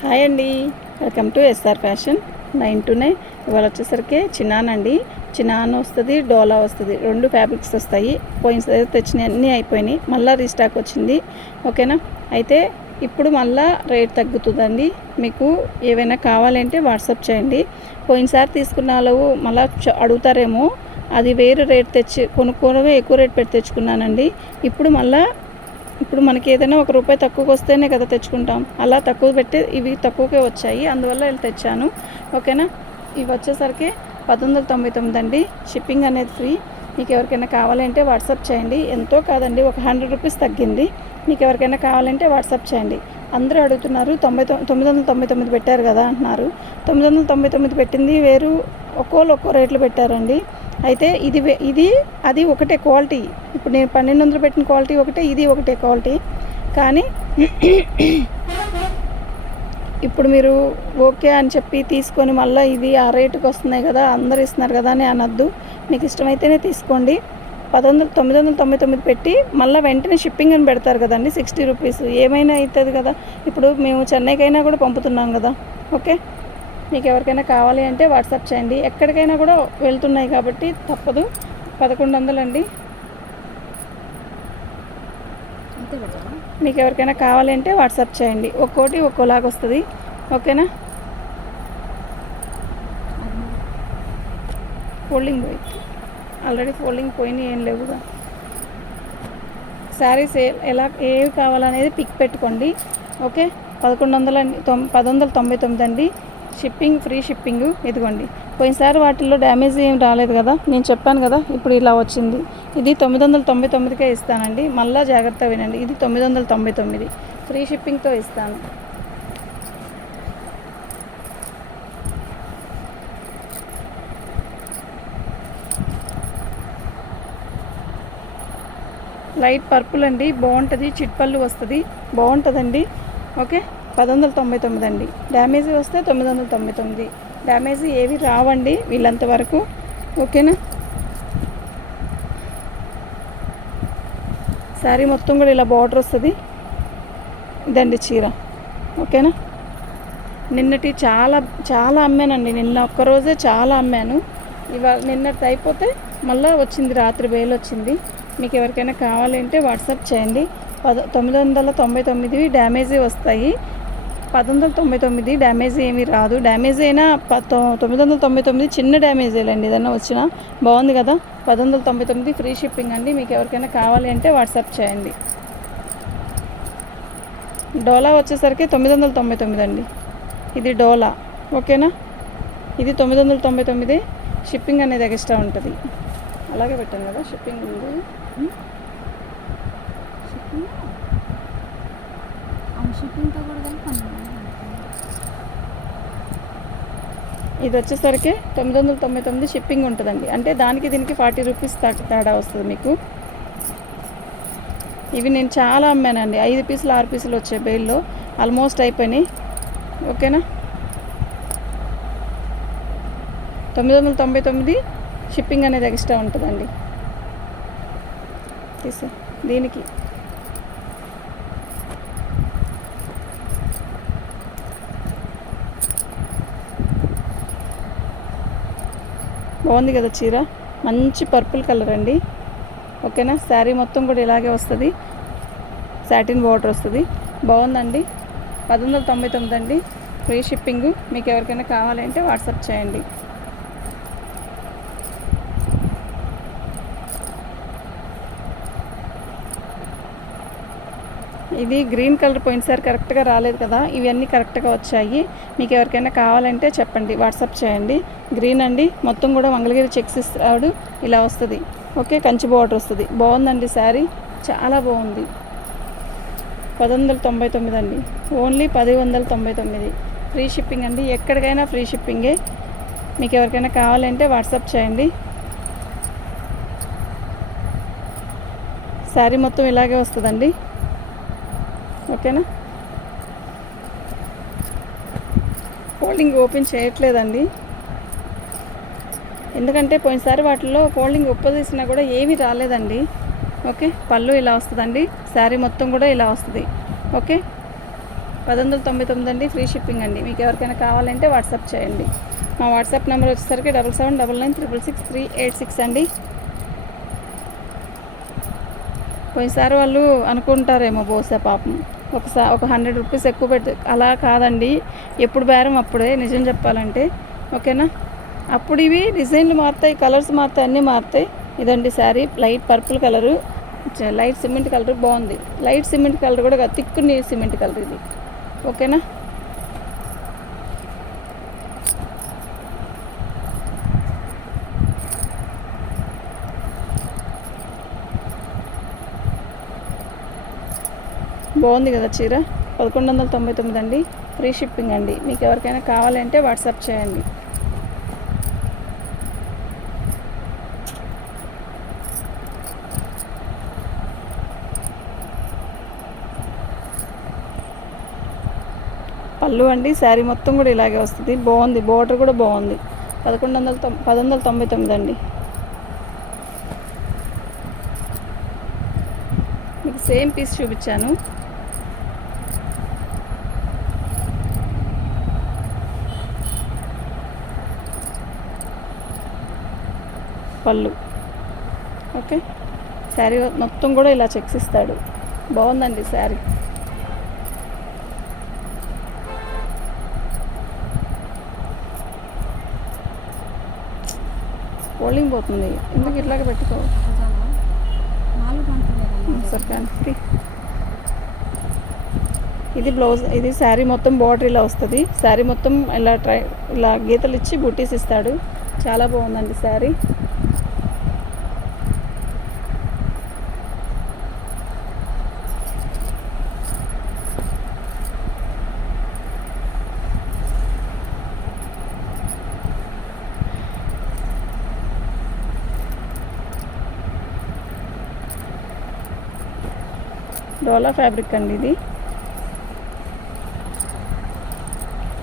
Hi అండి. Welcome to SR fashion. Nine to nine ఇవాళ వచ్చేసరికి చిన్నాన్ అండి. చిన్నాన్ వస్తుంది డోలా వస్తుంది. రెండు ఫ్యాబ్రిక్స్ వస్తాయి. పోయిన తెచ్చినవి అన్నీ అయిపోయినాయి. మళ్ళీ రీస్టాక్ వచ్చింది. ఓకేనా? అయితే ఇప్పుడు మళ్ళా రేట్ తగ్గుతుందండి. మీకు ఏవైనా కావాలంటే వాట్సాప్ చేయండి. పోయినసారి తీసుకున్న వాళ్ళు మళ్ళీ అడుగుతారేమో. అది వేరే రేట్ తెచ్చి కొనుక్కోవడమే ఎక్కువ రేట్ పెట్టి తెచ్చుకున్నానండి. ఇప్పుడు మళ్ళీ ఇప్పుడు మనకి ఏదైనా ఒక రూపాయి తక్కువకి వస్తేనే కదా తెచ్చుకుంటాం. అలా తక్కువ పెట్టి ఇవి తక్కువకే వచ్చాయి. అందువల్ల ఇలా తెచ్చాను. ఓకేనా? ఇవి వచ్చేసరికి పంతొమ్మిది వందల తొంభై తొమ్మిది అండి. షిప్పింగ్ అనేది ఫ్రీ. మీకు ఎవరికైనా కావాలంటే వాట్సాప్ చేయండి. ఎంతో కాదండి ఒక హండ్రెడ్ రూపీస్ తగ్గింది. మీకు ఎవరికైనా కావాలంటే వాట్సాప్ చేయండి. అందరూ అడుగుతున్నారు తొంభై తొమ్మిది వందల తొంభై తొమ్మిది పెట్టారు కదా అంటున్నారు. తొమ్మిది వందల తొంభై తొమ్మిది పెట్టింది వేరు ఒక్కోళ్ళు ఒక్కో రేట్లు పెట్టారండి. అయితే ఇది ఇది అది ఒకటే క్వాలిటీ ఇప్పుడు నేను పన్నెండు వందలు పెట్టిన క్వాలిటీ ఒకటే ఇది ఒకటే క్వాలిటీ కానీ ఇప్పుడు మీరు ఓకే అని చెప్పి తీసుకొని మళ్ళీ ఇది ఆ రేటుకి వస్తున్నాయి కదా అందరు ఇస్తున్నారు కదా అని అనొద్దు. మీకు ఇష్టమైతేనే తీసుకోండి. పదొందలు తొమ్మిది వందల తొంభై తొమ్మిది పెట్టి మళ్ళీ వెంటనే షిప్పింగ్ అని పెడతారు కదండి సిక్స్టీ రూపీస్ ఏమైనా అవుతుంది కదా. ఇప్పుడు మేము చెన్నైకైనా కూడా పంపుతున్నాం కదా. ఓకే? మీకు ఎవరికైనా కావాలి అంటే వాట్సాప్ చేయండి. ఎక్కడికైనా కూడా వెళ్తున్నాయి కాబట్టి తప్పదు. పదకొండు వందలండి. మీకు ఎవరికైనా కావాలంటే వాట్సాప్ చేయండి. ఒక్కోటి ఒక్కోలాగా వస్తుంది. ఓకేనా? ఫోల్డింగ్ పోయి. ఆల్రెడీ ఫోల్డింగ్ పోయినాయి ఏం లేవుగా. శారీస్ ఏ- ఎలా ఏవి కావాలనేది పిక్ పెట్టుకోండి. ఓకే? పదకొండు వందల తొమ్ పది వందల తొంభై తొమ్మిది అండి షిప్పింగ్ ఫ్రీ షిప్పింగ్ ఇదిగోండి. పోయినసారి వాటిల్లో డ్యామేజ్ ఏం రాలేదు కదా? నేను చెప్పాను కదా ఇప్పుడు ఇలా వచ్చింది. ఇది తొమ్మిది వందల తొంభై తొమ్మిదికే ఇస్తానండి. మళ్ళా జాగ్రత్త వినండి. ఇది తొమ్మిది వందల తొంభై తొమ్మిది. ఫ్రీ షిప్పింగ్తో ఇస్తాను. లైట్ పర్పుల్ అండి. బాగుంటుంది. చిట్పళ్ళు వస్తుంది. బాగుంటుందండి. ఓకే? పది వందల తొంభై తొమ్మిది అండి. డ్యామేజ్ వస్తే తొమ్మిది వందల తొంభై తొమ్మిది. డ్యామేజ్ ఏవి రావండి వీళ్ళంత వరకు. ఓకేనా? శారీ మొత్తం కూడా ఇలా బార్డర్ వస్తుంది. ఇదండి చీర. ఓకేనా? నిన్నటి చాలా చాలా అమ్మానండి. నిన్న ఒక్కరోజే చాలా అమ్మాను. ఇవాళ నిన్నటి అయిపోతే మళ్ళీ వచ్చింది రాత్రి వేలు వచ్చింది. మీకు ఎవరికైనా కావాలంటే వాట్సాప్ చేయండి. పద తొమ్మిది వందల తొంభై తొమ్మిది డ్యామేజీ వస్తాయి. పంతొమ్మిది వందల తొంభై తొమ్మిది డ్యామేజ్ ఏమీ రాదు. డ్యామేజ్ అయినా ప- తొ- తొమ్మిది వందల తొంభై తొమ్మిది చిన్న డ్యామేజేలండి ఏదైనా వచ్చినా బాగుంది కదా? పంతొమ్మిది వందల తొంభై తొమ్మిది ఫ్రీ షిప్పింగ్ అండి. మీకు ఎవరికైనా కావాలి అంటే వాట్సాప్ చేయండి. డోలా వచ్చేసరికి తొమ్మిది వందల తొంభై తొమ్మిది అండి. ఇది డోలా. ఓకేనా? ఇది తొమ్మిది వందల తొంభై తొమ్మిది షిప్పింగ్ అనేది ఎక్స్ట్రా ఉంటుంది. అలాగే పెట్టాను కదా షిప్పింగ్ ఉంది. షిప్పింగ్తో కూడా ఇది వచ్చేసరికి తొమ్మిది వందల తొంభై తొమ్మిది షిప్పింగ్ ఉంటుందండి. అంటే దానికి దీనికి ఫార్టీ రూపీస్ తా- తేడా వస్తుంది మీకు. ఇవి నేను చాలా అమ్మానండి. ఐదు పీసులు ఆరు పీసులు వచ్చే బెయిల్లో ఆల్మోస్ట్ అయిపోయినాయి. ఓకేనా? తొమ్మిది వందల తొంభై తొమ్మిది షిప్పింగ్ అనేది ఎక్స్ట్రా ఉంటుందండి. తీసే దీనికి బాగుంది కదా చీర. మంచి పర్పుల్ కలర్ అండి. ఓకేనా? శారీ మొత్తం కూడా ఇలాగే వస్తుంది. సాటిన్ బార్డర్ వస్తుంది. బాగుందండి. పది వందల తొంభై తొమ్మిది అండి. Free shipping. మీకు ఎవరికైనా కావాలంటే వాట్సాప్ చేయండి. ఇది గ్రీన్ కలర్ పోయినసారి కరెక్ట్గా రాలేదు కదా. ఇవన్నీ కరెక్ట్గా వచ్చాయి. మీకు ఎవరికైనా కావాలంటే చెప్పండి వాట్సాప్ చేయండి. గ్రీన్ అండి మొత్తం కూడా మంగళగిరి చెక్స్ ఇస్తాడు. ఇలా వస్తుంది. ఓకే కంచి బార్డర్ వస్తుంది. బాగుందండి శారీ. చాలా బాగుంది. పది వందల తొంభై తొమ్మిది అండి. ఓన్లీ పది వందల తొంభై తొమ్మిది. ఫ్రీ షిప్పింగ్ అండి. ఎక్కడికైనా ఫ్రీ షిప్పింగే. మీకు ఎవరికైనా కావాలంటే వాట్సాప్ చేయండి. శారీ మొత్తం ఇలాగే వస్తుందండి. ఓకేనా? ఫోల్డింగ్ ఓపెన్ చేయట్లేదండి. ఎందుకంటే పోయినసారి వాటిల్లో ఫోల్డింగ్ ఒప్పదీసినా కూడా ఏమీ రాలేదండి. ఓకే? పళ్ళు ఇలా వస్తుందండి. శారీ మొత్తం కూడా ఇలా వస్తుంది. ఓకే? పది వందల తొంభై తొమ్మిది అండి. ఫ్రీ షిప్పింగ్ అండి. మీకు ఎవరికైనా కావాలంటే వాట్సాప్ చేయండి. మా వాట్సాప్ నెంబర్ వచ్చేసరికి double seven double nine triple six three eight six అండి. పోయినసారి వాళ్ళు అనుకుంటారేమో బహుశా పాపం. ఒకసారి ఒక హండ్రెడ్ రూపీస్ ఎక్కువ పెడితే అలా కాదండి. ఎప్పుడు బేరం అప్పుడే నిజం చెప్పాలంటే. ఓకేనా? అప్పుడు ఇవి డిజైన్లు మారుతాయి కలర్స్ మారుతాయి అన్నీ మారుతాయి. ఇదండి sari light purple colour light cement colour బాగుంది. లైట్ సిమెంట్ కలర్ కూడా కాదు సిమెంట్ కలర్ ఇది. ఓకేనా? బాగుంది కదా చీర? పదకొండు వందల తొంభై తొమ్మిది అండి. ఫ్రీ షిప్పింగ్ అండి. మీకు ఎవరికైనా కావాలంటే వాట్సాప్ చేయండి. పళ్ళు అండి శారీ మొత్తం కూడా ఇలాగే వస్తుంది. బాగుంది. బోర్డర్ కూడా బాగుంది. పదకొండు వందల తొం పది వందల తొంభై తొమ్మిది అండి. మీకు సేమ్ పీస్ చూపించాను. పళ్ళు ఓకే? శారీ మొత్తం కూడా ఇలా చెక్స్ ఇస్తాడు. బాగుందండి శారీ. పోలింగ్ పోతుంది. ఎందుకు ఇట్లాగే పెట్టుకో? సరే కానీ ఇది బ్లౌజ్ ఇది శారీ మొత్తం బార్డర్ ఇలా వస్తుంది. శారీ మొత్తం ఇలా ట్రై ఇలా గీతలు ఇచ్చి బుట్టీస్ ఇస్తాడు. చాలా బాగుందండి శారీ. డోలా ఫ్యాబ్రిక్ అండి ఇది.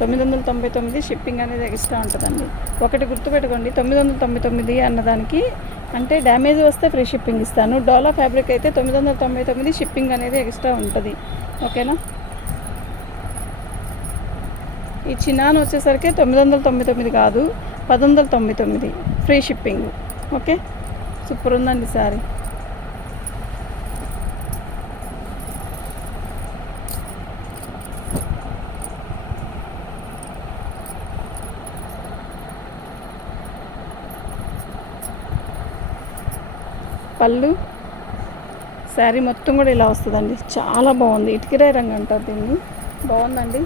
తొమ్మిది వందల తొంభై తొమ్మిది షిప్పింగ్ అనేది ఎక్స్ట్రా ఉంటుందండి. ఒకటి గుర్తుపెట్టుకోండి తొమ్మిది వందల తొంభై తొమ్మిది అన్నదానికి అంటే డ్యామేజ్ వస్తే ఫ్రీ షిప్పింగ్ ఇస్తాను. డోలా ఫ్యాబ్రిక్ అయితే తొమ్మిది వందల తొంభై తొమ్మిది షిప్పింగ్ అనేది ఎక్స్ట్రా ఉంటుంది. ఓకేనా? ఈ చిన్నాను వచ్చేసరికి తొమ్మిది వందల తొంభై తొమ్మిది కాదు పది వందల తొంభై తొమ్మిది. Free shipping. ఓకే? సూపర్ ఉందండి సారీ. పళ్ళు. శారీ మొత్తం కూడా ఇలా వస్తుందండి. చాలా బాగుంది. ఇటుకిరాయి రంగు అంటారు దీన్ని. బాగుందండి.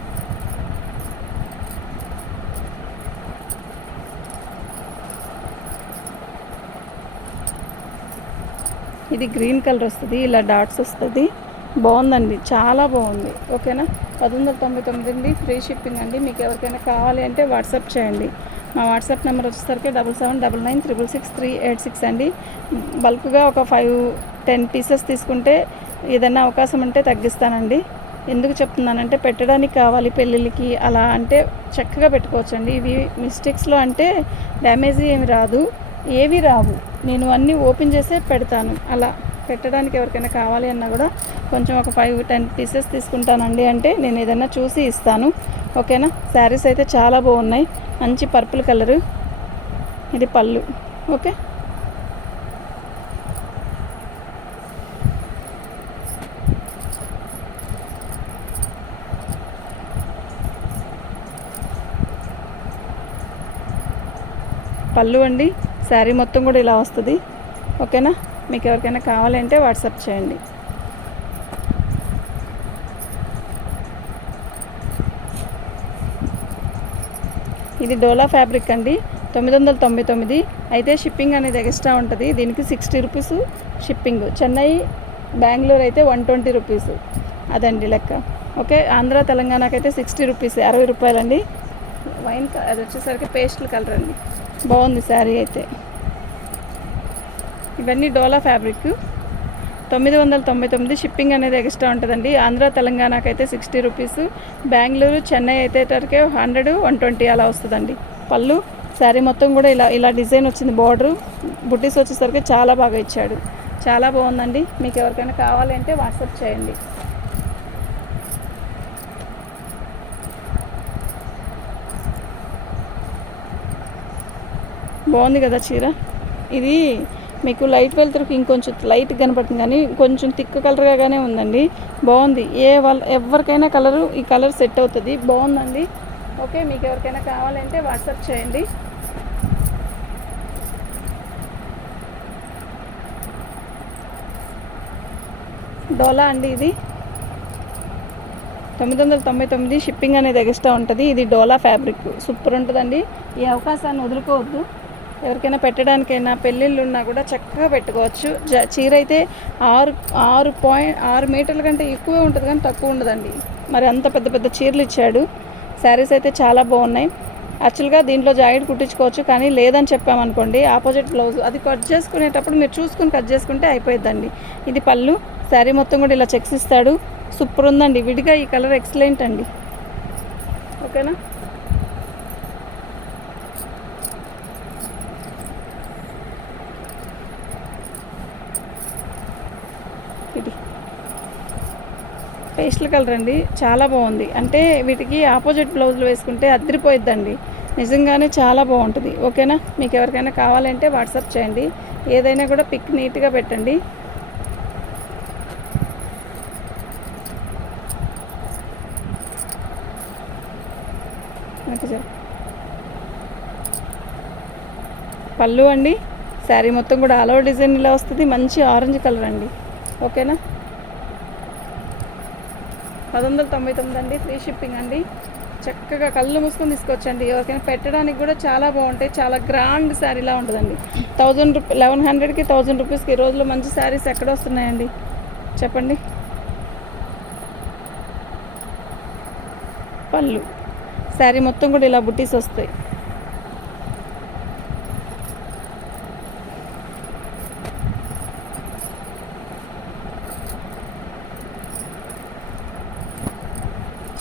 ఇది గ్రీన్ కలర్ వస్తుంది. ఇలా డాట్స్ వస్తుంది. బాగుందండి. చాలా బాగుంది. ఓకేనా? పది వందల తొంభై తొమ్మిది అండి. ఫ్రీ షిప్పింగ్ అండి. మీకు ఎవరికైనా కావాలి అంటే వాట్సాప్ చేయండి. మా వాట్సాప్ నెంబర్ వచ్చేసరికి double seven double nine triple six three eight six అండి. బల్క్గా ఒక ఫైవ్ టెన్ పీసెస్ తీసుకుంటే ఏదైనా అవకాశం ఉంటే తగ్గిస్తానండి. ఎందుకు చెప్తున్నానంటే పెట్టడానికి కావాలి పెళ్ళిళ్ళకి అలా అంటే చక్కగా పెట్టుకోవచ్చండి. ఇవి మిస్టేక్స్లో అంటే డ్యామేజ్ ఏమి రాదు. ఏవి రావు. నేను అన్నీ ఓపెన్ చేసే పెడతాను. అలా పెట్టడానికి ఎవరికైనా కావాలి అన్నా కూడా కొంచెం ఒక ఫైవ్ టెన్ పీసెస్ తీసుకుంటానండి. అంటే నేను ఏదైనా చూసి ఇస్తాను. ఓకేనా? శారీస్ అయితే చాలా బాగున్నాయి. మంచి పర్పుల్ కలరు. ఇది పళ్ళు. ఓకే? పళ్ళు అండి. శారీ మొత్తం కూడా ఇలా వస్తుంది. ఓకేనా? మీకు ఎవరికైనా కావాలంటే వాట్సాప్ చేయండి. ఇది డోలా ఫ్యాబ్రిక్ అండి. తొమ్మిది వందల తొంభై తొమ్మిది. అయితే షిప్పింగ్ అనేది ఎక్స్ట్రా ఉంటుంది. దీనికి sixty rupees shipping. Chennai Bengaluru అయితే వన్ ట్వంటీ రూపీస్. అదండి లెక్క. ఓకే ఆంధ్ర తెలంగాణకైతే సిక్స్టీ రూపీస్ అరవై రూపాయలండి. వైన్ అది వచ్చేసరికి పేస్టల్ కలర్ అండి. బాగుంది శారీ అయితే. ఇవన్నీ డోలా ఫ్యాబ్రిక్. తొమ్మిది వందల తొంభై తొమ్మిది షిప్పింగ్ అనేది ఎక్స్ట్రా ఉంటుందండి. ఆంధ్ర తెలంగాణకు అయితే సిక్స్టీ రూపీస్. బెంగళూరు చెన్నై అయితే అయితేటరికే హండ్రెడ్ వన్ ట్వంటీ అలా వస్తుందండి. పళ్ళు శారీ మొత్తం కూడా ఇలా ఇలా డిజైన్ వచ్చింది బార్డరు. బుట్టీస్ వచ్చేసరికి చాలా బాగా ఇచ్చాడు. చాలా బాగుందండి. మీకు ఎవరికైనా కావాలంటే వాట్సాప్ చేయండి. బాగుంది కదా చీర? ఇది మీకు లైట్ వెళ్తురుకు ఇంకొంచెం లైట్ కనపడుతుంది కానీ కొంచెం థిక్ కలర్గానే ఉందండి. బాగుంది. ఏ వాళ్ళ ఎవరికైనా కలరు ఈ కలర్ సెట్ అవుతుంది. బాగుందండి. ఓకే మీకు ఎవరికైనా కావాలంటే వాట్సాప్ చేయండి. డోలా అండి ఇది. తొమ్మిది వందల తొంభై తొమ్మిది షిప్పింగ్ అనేది ఎగస్ట్రా ఉంటుంది. ఇది డోలా ఫ్యాబ్రిక్. సూపర్ ఉంటుందండి. ఈ అవకాశాన్ని వదులుకోవద్దు. ఎవరికైనా పెట్టడానికైనా పెళ్ళిళ్ళు ఉన్నా కూడా చక్కగా పెట్టుకోవచ్చు. జ చీర అయితే ఆరు ఆరు పాయింట్ ఆరు మీటర్ల కంటే ఎక్కువే ఉంటుంది కానీ తక్కువ ఉండదండి. మరి అంత పెద్ద పెద్ద చీరలు ఇచ్చాడు. శారీస్ అయితే చాలా బాగున్నాయి. యాక్చువల్గా దీంట్లో జాకెట్ కుట్టించుకోవచ్చు కానీ లేదని చెప్పామనుకోండి ఆపోజిట్ బ్లౌజ్ అది కట్ చేసుకునేటప్పుడు మీరు చూసుకుని కట్ చేసుకుంటే అయిపోయిద్దండి. ఇది పళ్ళు శారీ మొత్తం కూడా ఇలా చెక్స్ ఇస్తాడు. సూపర్ ఉందండి. విడిగా ఈ కలర్ ఎక్సలెంట్ అండి. ఓకేనా? ఇది. పేస్ట్ల కలర్ అండి. చాలా బాగుంది. అంటే వీటికి ఆపోజిట్ బ్లౌజులు వేసుకుంటే అద్దరిపోయిద్దండి నిజంగానే చాలా బాగుంటుంది. ఓకేనా? మీకు ఎవరికైనా కావాలంటే వాట్సాప్ చేయండి. ఏదైనా కూడా పిక్ నీట్గా పెట్టండి. పళ్ళు అండి. శారీ మొత్తం కూడా ఆల్ ఓవర్ డిజైన్ ఇలా వస్తుంది. మంచి ఆరెంజ్ కలర్ అండి. ఓకేనా? పది వందల తొంభై తొమ్మిది అండి ఫ్రీ షిప్పింగ్ అండి. చక్కగా కళ్ళు మూసుకొని తీసుకొచ్చండి. ఎవరికైనా పెట్టడానికి కూడా చాలా బాగుంటాయి. చాలా గ్రాండ్ శారీలా ఉంటుందండి. థౌజండ్ రూపీ లెవెన్ హండ్రెడ్కి థౌజండ్ రూపీస్కి ఈ రోజులో మంచి శారీస్ ఎక్కడ వస్తున్నాయండి? చెప్పండి. పళ్ళు. శారీ మొత్తం కూడా ఇలా బుట్టీస్ వస్తాయి.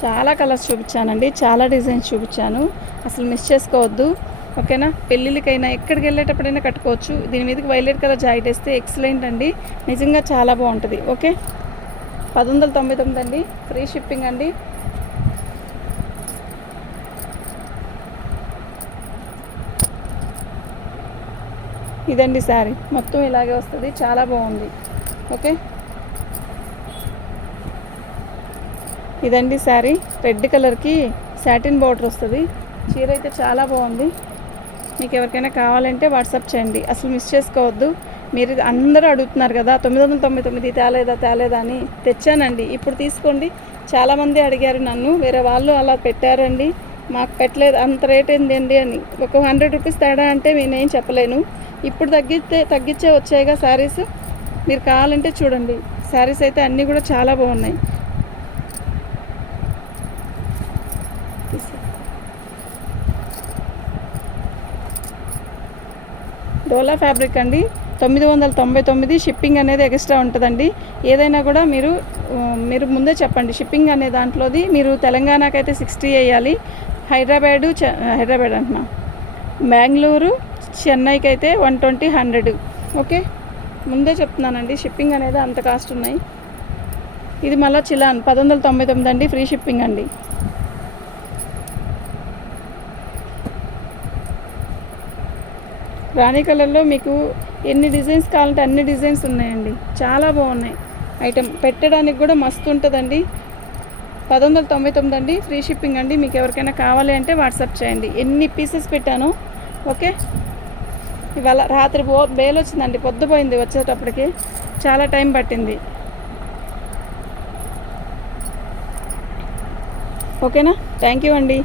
చాలా కలర్స్ చూపించానండి చాలా డిజైన్స్ చూపించాను. అసలు మిస్ చేసుకోవద్దు ఓకేనా? పెళ్ళిళ్ళకైనా ఎక్కడికి వెళ్ళేటప్పుడైనా కట్టుకోవచ్చు. దీని మీదకి వైలెట్ కలర్ జాకెట్ వేస్తే ఎక్సలెంట్ అండి. నిజంగా చాలా బాగుంటుంది ఓకే? పది వందల తొంభై తొమ్మిది అండి ఫ్రీ షిప్పింగ్ అండి. ఇదండి శారీ మొత్తం ఇలాగే వస్తుంది చాలా బాగుంది ఓకే? ఇదండి శారీ. రెడ్ కలర్కి సాటిన్ బార్డర్ వస్తుంది. చీర అయితే చాలా బాగుంది. మీకు ఎవరికైనా కావాలంటే వాట్సాప్ చేయండి. అసలు మిస్ చేసుకోవద్దు. మీరు అందరూ అడుగుతున్నారు కదా తొమ్మిది వందల తొంభై తొమ్మిది తేలేదా తేలేదా అని. తెచ్చానండి. ఇప్పుడు తీసుకోండి. చాలామంది అడిగారు నన్ను. వేరే వాళ్ళు అలా పెట్టారండి. మాకు పెట్టలేదు. అంత రేట్ ఏందండి అని. ఒక హండ్రెడ్ రూపీస్ తేడా అంటే నేనేం చెప్పలేను. ఇప్పుడు తగ్గితే తగ్గించే వచ్చాయిగా శారీస్. మీరు కావాలంటే చూడండి. శారీస్ అయితే అన్నీ కూడా చాలా బాగున్నాయి. డోలా ఫ్యాబ్రిక్ అండి. తొమ్మిది వందల తొంభై తొమ్మిది షిప్పింగ్ అనేది ఎక్స్ట్రా ఉంటుందండి. ఏదైనా కూడా మీరు మీరు ముందే చెప్పండి. షిప్పింగ్ అనే దాంట్లోది మీరు తెలంగాణకైతే సిక్స్టీ వేయాలి. హైదరాబాదు హైదరాబాద్ అంటున్నా. బెంగళూరు చెన్నైకి అయితే వన్ ట్వంటీ హండ్రెడ్. ఓకే? ముందే చెప్తున్నానండి. షిప్పింగ్ అనేది అంత కాస్ట్ ఉన్నాయి. ఇది మళ్ళీ చిలాన్. పది వందల తొంభై తొమ్మిది అండి. ఫ్రీ షిప్పింగ్ అండి. రాణి కలర్లో మీకు ఎన్ని డిజైన్స్ కావాలంటే అన్ని డిజైన్స్ ఉన్నాయండి. చాలా బాగున్నాయి. ఐటెం పెట్టడానికి కూడా మస్తు ఉంటుందండి. పదొందల వందల తొంభై తొమ్మిది అండి. ఫ్రీ షిప్పింగ్ అండి. మీకు ఎవరికైనా కావాలి అంటే వాట్సాప్ చేయండి. ఎన్ని పీసెస్ పెట్టాను. ఓకే? ఇవాళ రాత్రి బో బేల్ వచ్చిందండి. పొద్దుపోయింది వచ్చేటప్పటికి. చాలా టైం పట్టింది. ఓకేనా? థ్యాంక్ యూ అండి.